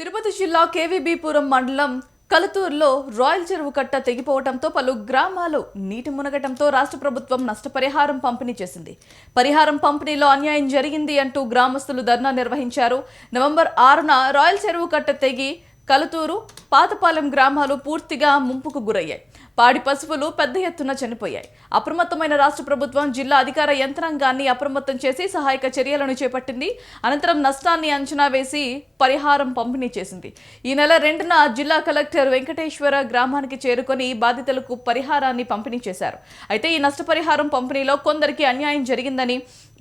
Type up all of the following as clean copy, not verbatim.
తిరుపతి జిల్లా కేవీబీపురం మండలం కలతూరులో రాయల్ చెరువు కట్ట తెగిపోవడంతో పలు గ్రామాలు నీటి మునగటంతో రాష్ట్ర ప్రభుత్వం నష్టపరిహారం పంపిణీ చేసింది. పరిహారం పంపిణీలో అన్యాయం జరిగింది అంటూ గ్రామస్తులు ధర్నా నిర్వహించారు. నవంబర్ 6న రాయల్ చెరువు కట్ట తెగి కలతూరు, పాతపాలెం గ్రామాలు పూర్తిగా ముంపుకు గురయ్యాయి. పాడి పశువులు పెద్ద ఎత్తున చనిపోయాయి. అప్రమత్తమైన రాష్ట్ర ప్రభుత్వం జిల్లా అధికార యంత్రాంగాన్ని అప్రమత్తం చేసి సహాయక చర్యలను చేపట్టింది. అనంతరం నష్టాన్ని అంచనా వేసి పరిహారం పంపిణీ చేసింది. ఈ నెల 2న జిల్లా కలెక్టర్ వెంకటేశ్వర గ్రామానికి చేరుకొని బాధితులకు పరిహారాన్ని పంపిణీ చేశారు. అయితే ఈ నష్టపరిహారం పంపిణీలో కొందరికి అన్యాయం జరిగిందని,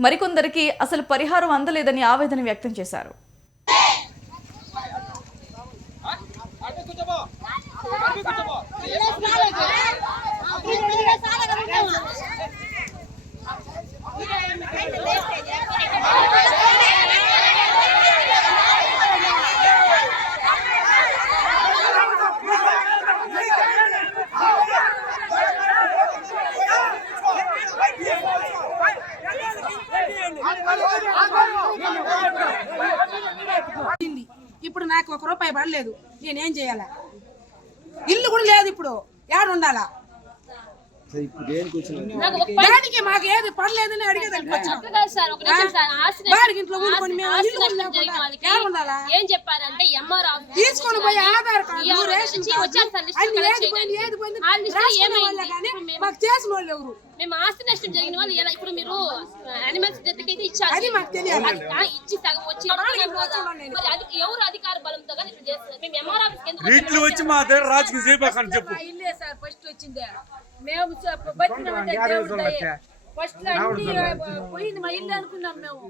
మరికొందరికి అసలు పరిహారం అందలేదని ఆవేదన వ్యక్తం చేశారు. ఇప్పుడు నాకు 1 రూపాయి పడలేదు, నేనేం చేయాలా? ఇల్లు కూడా లేదు, ఇప్పుడు ఏడు ఉండాలా? దానికి మాకు ఏది పడలేదని అడిగేదానికి తీసుకొని పోయి ఆధార్ కార్డు, రేషన్ మాకు చేసిన వాళ్ళు ఎవరు? మేము ఆస్తి నష్టం జరిగిన వాళ్ళు ఎలా? ఇప్పుడు మీరు యానిమల్స్ డెత్ అయితే ఇచ్చారు, అది మాకు తెలియాలి. ఇచ్చి సగం వచ్చి ఎవరు అధికార బలంతో చేస్తున్నారు? మేము ఎంఆర్ ఆఫీస్ వీటిలో వచ్చి మా దగ్గర రాజకీయ చేయబోకండి చెప్పు. ఇల్లే సార్ ఫస్ట్ వచ్చిందే, మేము బతికినామంటే దేవుడు ఫస్ట్ అన్ని పోయింది మా ఇల్లు అనుకున్నాం మేము.